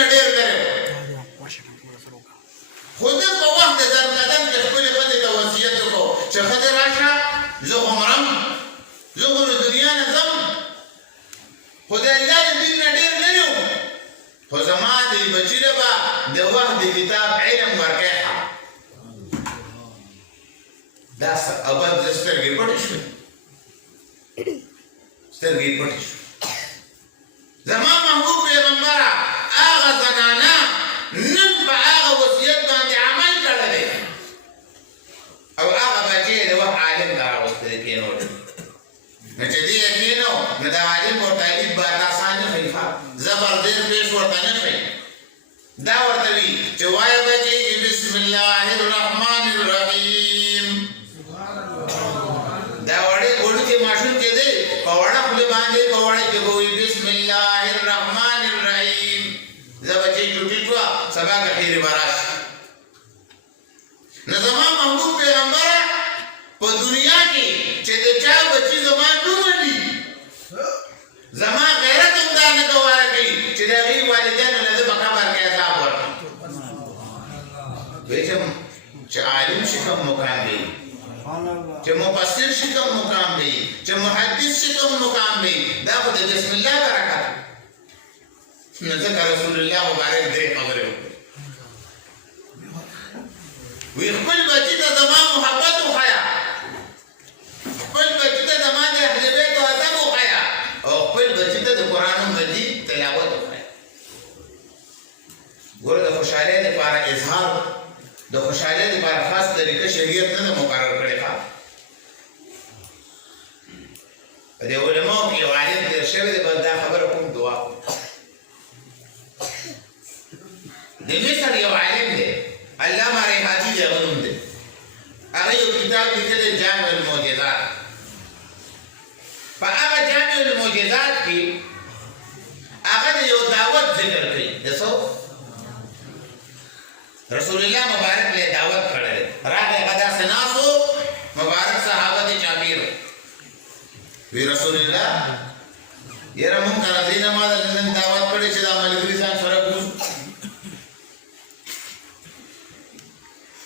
نه ډېر لرې خو ده په وخت د ځنکدن کې خپلې ښځې ته وصیت وکړو چې ښځې راشه زه خو مرم زه خو له دنیا نه ځم خو د الله د دین نه ډېر لرې وم خو زما دې بچي له به د وخت د کتاب علم ورکړی ښه دا اول د سترګې پټې شوې سترګې پټې شوې زما محبوب پیغمبره هغه زنانه نن په هغه وصیت باندې عمل کړی دی او هغه بچی د وخت عالم ته راوستلی کېنولي نو چې دې یې کېنو نو د عالم او طالب به آسان نه ښایي زبردست پیش ورته نه ښایي دا ورته وي چې وایه بچی بسم الله الرحمن الرحیم دا وړې وړوکې ماشوم چې دی په وړه خولې باندې په وړه کې به وي بسم الله الرحمن الرحیم زه بچی چوټي شوه سبا که خیرې به راشي نو زما محبوب پیغمبره په دنیا کې چې د چا بچي زما نه مني زما غیرت هم دا نه ګواره کوي چې د هغې والدینو نه زه په قبر کې عذاب ورکړم دوی چې عالم شي کوم مقام دی چې مفسر شي کوم مقام دی چې محدث شي کوم مقام دی دا خو د بسم الله برکت نو ځکه رسول الله مبارک درې خبرې وکړې وی خپل بچي ته زما محبت وښیه خپل بچي ته زما د اهل بیتو ادب وښیه او خپل بچي ته د قرآن مجید تلاوت وښیه ګوره د خوشحالۍ دپاره اظهار د خوشحالۍ دپاره خاص طریقه شریعت نه ده مقرر کړې ښه په دې علماو کې یو عالم تېر شوی دی بس دا خبره کوم دعا د مصر یو عالم دی علامه ریحاتي د هغه نوم دی هغه یو کتاب لیکلی جامع المعجزات په هغه جامع المعجزات کې هغه د یو دعوت ذکر کوي د څو رسول الله مبارک له دعوت کړی راغی هغه داسې ناست و مبارک صحابه دې چاپېر وی رسول الله یاره مونږ که راځئ نه ما نن دعوت کړی چې دا ملګري ځان سره بوځو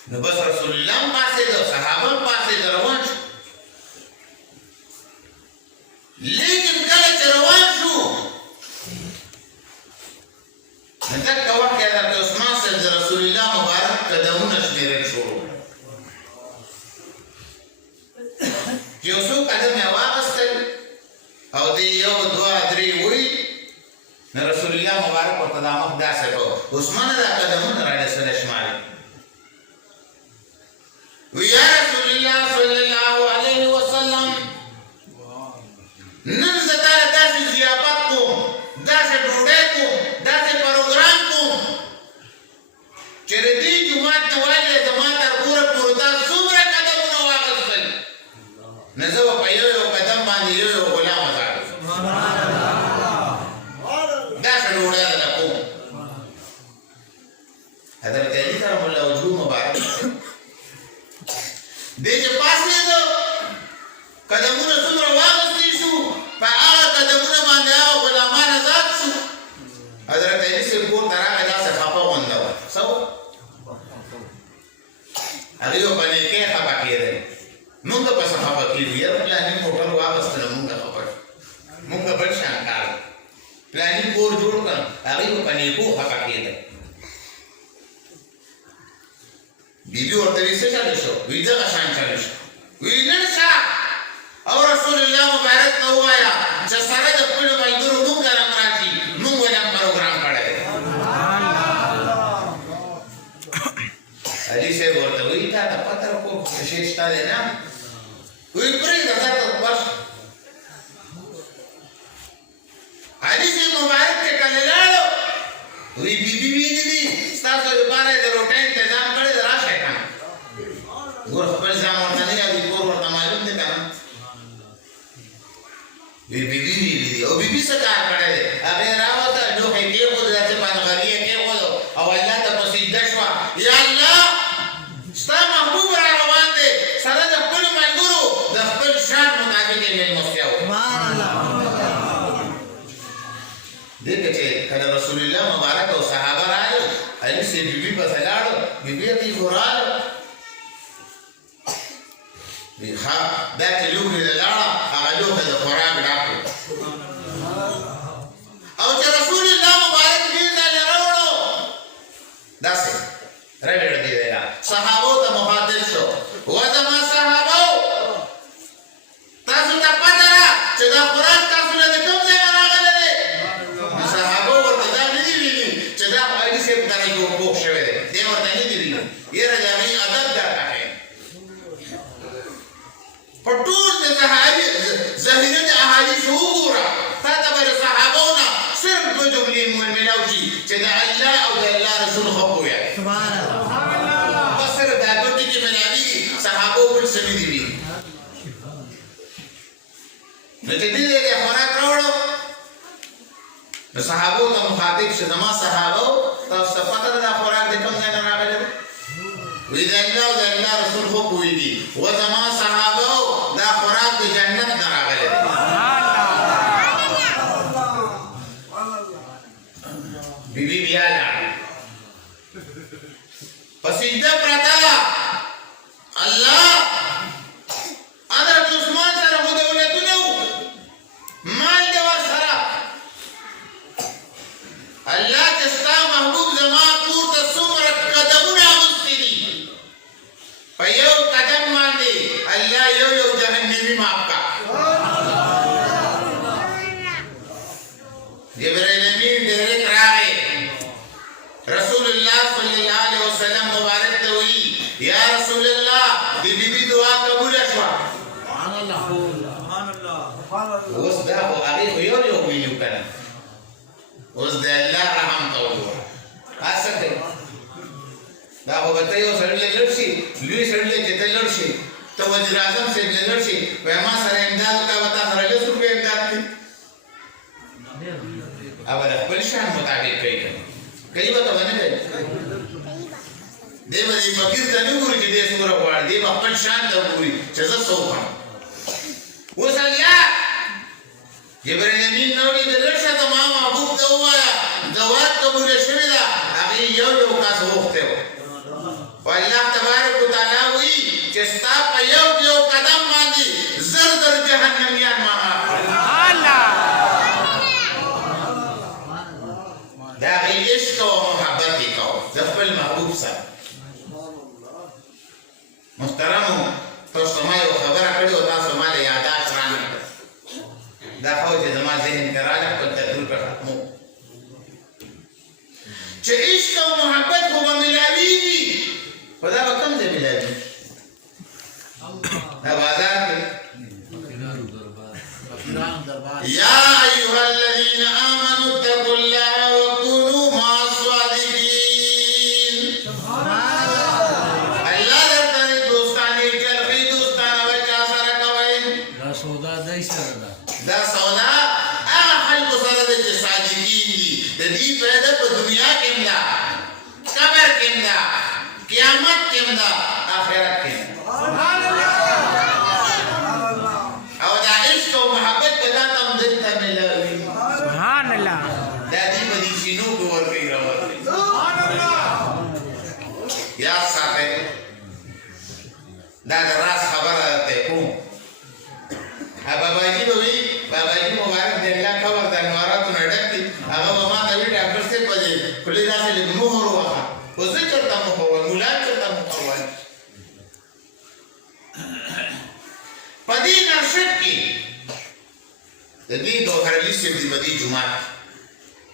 نو بس رسول الله هم پاڅېده صحابه هم پاڅېده روان شو لیکن کله چې روان شو نو دغه وخت کې حضرت عثمان صاحب د رسول الله مبارک قدمونه شمېرل شروع چې یو څو قدم یې واخیستل او دې یو دوه درې وایي نو رسول الله مبارک ورته دا مخ داسې کړو عثمان دا قدمونه راډسله شمالي ویا رسول الله صلی الله علیه وسلم نن زه تاله داسې ضیافت کوم داسې ډوډۍ کوم داسې پروګرام کوم چې د دې جومات نه والې زما تر کوره پورې تا څومره قدمونه واخیستل نو زه به په یو یو قدم باندې یو یو غلام وځاړم داسې ډوډۍ درله کوم حضرت علي کرم الله وجهه مبارک دې چې پاسېده قدمونه څومره واغوستی شو په هغه قدمونه باندې هغه غلامان ازاد شو حضرت علي صاحب کور ته راغی داسې خفه غونده وه څه وه هغوی به په نیکۍ خفه کېدل مونږ به پسې خفه کېږو یاره پلاني موټر واغوستله مونږ خفه شو مونږ بل شان کار پلاني کور جوړ کړم هغوی به په نیکو خفه کېدل بیبي ورته وی څه چلو شو وی دغه شان چلو شو وی نن شه او رسول الله مبارک ته ووایه چې سره د خپلو ملګرو مونږ کره هم راشي مونږ ولې هم پروګرام کړی دی علي صاحب ورته وی تا ته پته راکړو څه شی شته دی نه وی پرېږده ځه ته ورشه علي صاحب مبارک چې کله لاړو وی بیبي ویلي دي ستاسو لپاره یې د روټۍ انتظام کړی دی راشئ که نه ګوره خپل ځان ورته نه یادوي کور ورته معلوم دی که نه وی بیبي ویلي دي او بیبي څه کار کړی دی هغې راوته ډوښۍ کېښود داسې پنغري یې کېښودو او الله ته په سجده شوه یا الله ستا محبوب را روان دی سره د خپلو ملګرو د خپل شان مطابق یې مېلمستیا وکړه دې که چې کله رسول الله مبارک او صحابه راغلل علي سي بيبي پسې لاړو بيبي ته خورال ها دا چې لوګي لاړه هغه لوګي د خوراک ډاکو او چې رسول الله مبارک دې ځای راوړو داسې راوړل دي دا صحابه ته مخاطب شو وځما صحابه تاسو ته پته را چې دا خوراک تاسو له کوم ځای راغلی دی صحابه ورته دا نه دي ویلي چې دا علي صاحب دغه یو پوښ شوی دی دې ورته نه دي ویلي یره دا مې ادب درکړی په ټول د صحابي ظاهري احادیث وګوره تا ته به صحابهونه صرف دوه جملې ملاو شي چې د الله او د الله رسول خو وایي سبحان الله بس صرف دا دوه ټکي ملاوي صحابه بل څه نه دي ویلي نو چې دې خوراک راوړو نو صحابو ته مخاطب شي زما صحابو تاسو ته پته ده دا خوراک د کوم ځای نه راغلی دی وی د الله او د الله رسول خو پوهېږي و زما صحابو دا خوراک د جنت نه راغلی دی بیبي بیا لاړه په سجده پرته ده الله حضرت عثمان سره خو دولتونه وو مال دی ورسره الله چې ستا محبوب زما کور ته څومره قدمونه اغوستي دي په یو قدم باندې الله یو جهنمي معاف کړه جبرائیل امین ډیرک راغی رسول الله صلی الله علیه وسلم مبارک ته وی یا رسول الله دی بیبي دعا قبول شوه سبحان الله اوس دا خو هغې یو ویلو که نه اوس د الله رحم ته وګوره هڅه کوي دا خو به ته یو سړي له لړ شي لوی سړي له چې ته لړ شي ته وزیر اعظم صاحب له لړ شي وایي ما سره امداد وکړه به تا سره 10 روپۍ امداد کړي او د خپل شان مطابق کوي که نه کوي به ته به نه کوي دی به دې فقیر ته نه ګوري چې دی څومره غواړي دی به خپل شان ته ګوري چې زه څه وکړم اوس الله جبرائیل امین نوړي د لړشه زما محبوب ته ووایه دعا قبوله شوې ده هغې یو کس غوښتی و خو الله تبارک وتعالی وایي چې ستا په یو قدم باندې زر جهنمیان معاف کړل د هغې عشق او محبت یې کوه د خپل محبوب سره محترمو تاسو ته ما یو خبره کړې وه تاسو ما له یاداښت رانه کړه دا خو چې زما ذهن کې راغله خپل تدبیر پرې ختمو چې عشق او محبت خو به ملاویږي خو دا به کوم ځای ملاویږي دا بازار کې یا ایها الذین آمنوا اتقوا الله وکونوا مع الصادقین الله درته دوستانه چلخي دوستانه بچا سره کوي دا سودا دای سره ده دا سودا هغه خلکو سره ده چې صادقین دي د دې فایده په دنیا کې هم ده قبر کې هم ده قیامت کې هم ده آخرت کې هم ده سبحان الله او دا عشق او محبت به تا ته هم دلته ملاوي سبحان الله دا دې په دې سینو کې ورکوي راوړي سبحان الله یاد ساتئ دا د راز خبره درته کوم باباجي به وي باباجي مبارک د الله قبر د انواراتو نه ډک دي هغه به ما ته وي ډاکټر صاحب په دې خولې داسې لږ مهر ووهه خو زه چېرته مهر وایم ملایان چېرته مهر وایم په دې نرشد کې د دې ګوهرعلي صاحب د مدي جومات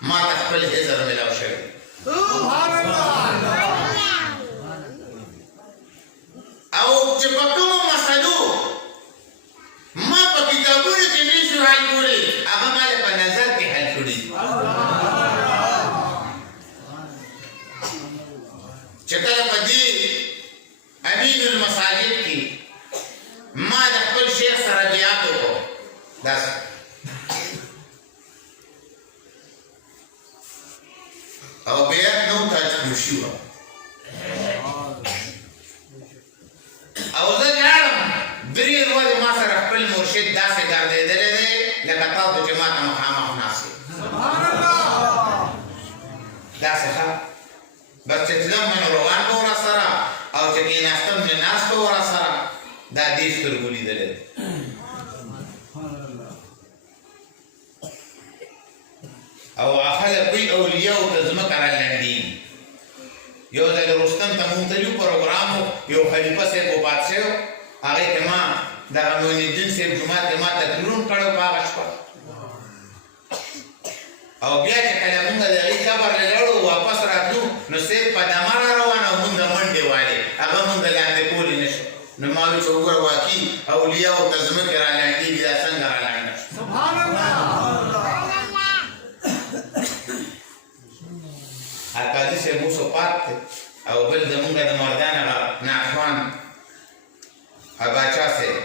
ما ته خپل حضر ملاو شوی سبحان الله او چې په کومو مسلو ما په کتابونو کې نشو حل کولی هغه ما په نظر کې حل کړي چې کله په دې امین المساجد کې ما د خپل شیخ سره بیعت وکړو داسې او بیعت نه و تاجپوشي وه او زه لاړم درې ورځې ما سره خپل مرشد داسې ګرځېدلی دی لکه تاسو چې ما ته مخامخ ناست یې سبحان الله او خلک وي اولیاو ته ځمکه رالنډېږي. یو ځل رستم ته مونږ تللي پروګرام و، یو خلیفه صاحب وفات شوی، هغې کې ما دغه معین الدین صاحب جومات کې ما تقریرونه کړی په هغه شپه. او بیا چې کله مونږ د هغې قبر له لاړو واپس راتلو نو صاحب په دمه را روان او مونږ منډې والې، هغه مونږ لاندې کولی نه شو. نو ما وی چې وګوره واقعي اولیاو ته ځمکې رالاندېږي، دا څنګه رالانډه شو. سبحان الله. قاضي صاحب اوس وفات دی او بل زمونږ د مردان هغه ناخوان باچا صاحب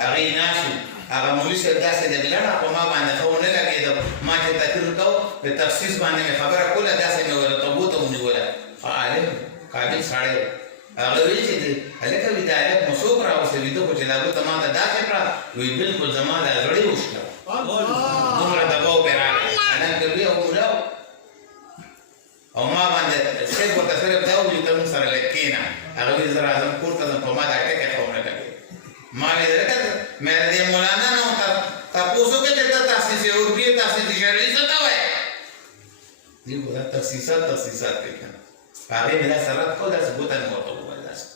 هغې ناست وو، هغه مولي صاحب داسې د لړه په ما باندې ښه ونه لګېده. ما چې تقریر کو په تخصیص باندې مې خبره کوله، داسې مې ورته تابوته ونیوله. ښه عالم قابل سړی و. هغه وایي چې هلکه وي دا هلک مو څوک راوسته ویده خو چې دا ګوته ما ته داسې کړه، وایي بلکل زما دا زړه یې وشکه، دومره دباو پرې راغی. هلک ته وایي او مولا او ما باندې صاحب ورته صرف دا وویل ته موږ سره لږ کښېنه. هغه وایي زه راځم کور ته ځم، په ما دا ټکی ښه ونه لګېد. ما ویل هلکه مې د دې مولانا نه تپوس وکړه چې ته تاسیس عرفي تاسیس شرعي څه ته وایې؟ دوی خو دا تخصیصات کوي که نه. په هغې مې دا سره رد کړو، داسې ګوته مې ورته وویل داسې.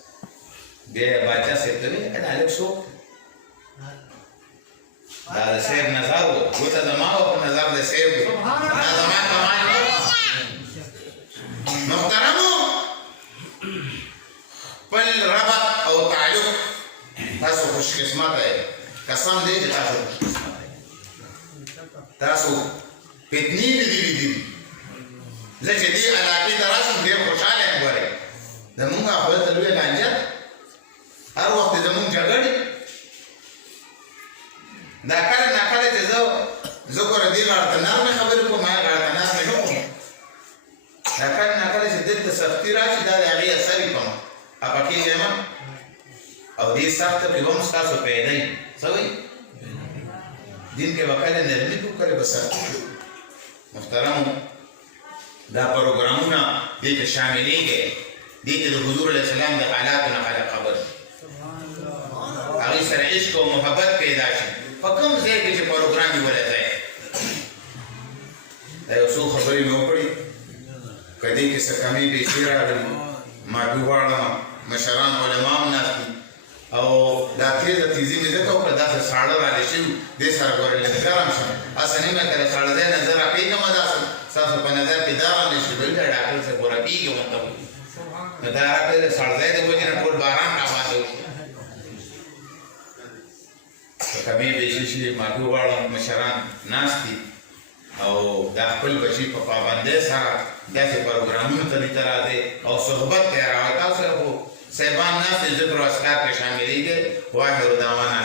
بیا یې باچا صاحب ته وایي دا هلک څوک دی؟ دا د صاحب نظر و، ګوته زما وه په نظر د صاحب و، دا زما کمال نه و. محترمو خپل ربط او تعلق تاسو خوشقسمته یې، قسم دی چې تاسو خوشقسمته یې. تاسو فتنې مې دي لیدلي. زه چې دې علاقې ته راشم ډېر خوشحاله یم. ګورئ زمونږ خدای ته لویه لانجه ده، هر وخت زمونږ جګړې دا کله ناکله چې زه ګوره دې غاړه ته نرمې خبرې کوم، هغې غاړه ته نرمې نه کوم. دا کله ناکله چې دلته سختي راشي دا د هغې اثر یې کوم، خفه کېږئ مه. او دې سخته کې هم ستاسو پیدا وي. څه وایي؟ دین کې به کله نرمي کوو کله به سختي کوو. محترمو دا پروګرامونه دې ته شاملېږئ، دې ته د حضور علیه السلام د حالاتو نه خلک خبر شي، هغې سره عشق او محبت پیدا شي. په کوم ځای کې چې پروګرام یې ولګئ. دا یو څو خبرې مې وکړې، که دې کې څه کمې پیسې راغلي معافي غواړم. مشران علما هم ناست دي او دا تیزي مې ځکه وکړه داسې ساړه رالی شوي دې سره ګورې لږ ګرم شم. هسې نه مې کله ساړه دی نظر راپېږم داسې ستاسو په نظر کې دا رانه شي بل دا ډاکټر صاحب خو راپېږي ورته وایي نو دا راپېږي د ساړه ځای د وجې نه ټول باران راباندې وشي. په کمې پیسې شي معافي غواړم. مشران ناست دي او دا خپل بچي په پابندۍ سره داسې پروګرامونو ته دې ته راځئ او صحبت ته یې راوړئ. تاسو خو صاحبان ناست دي ذکر و اذکار کې شاملېږئ. واخر دعوانا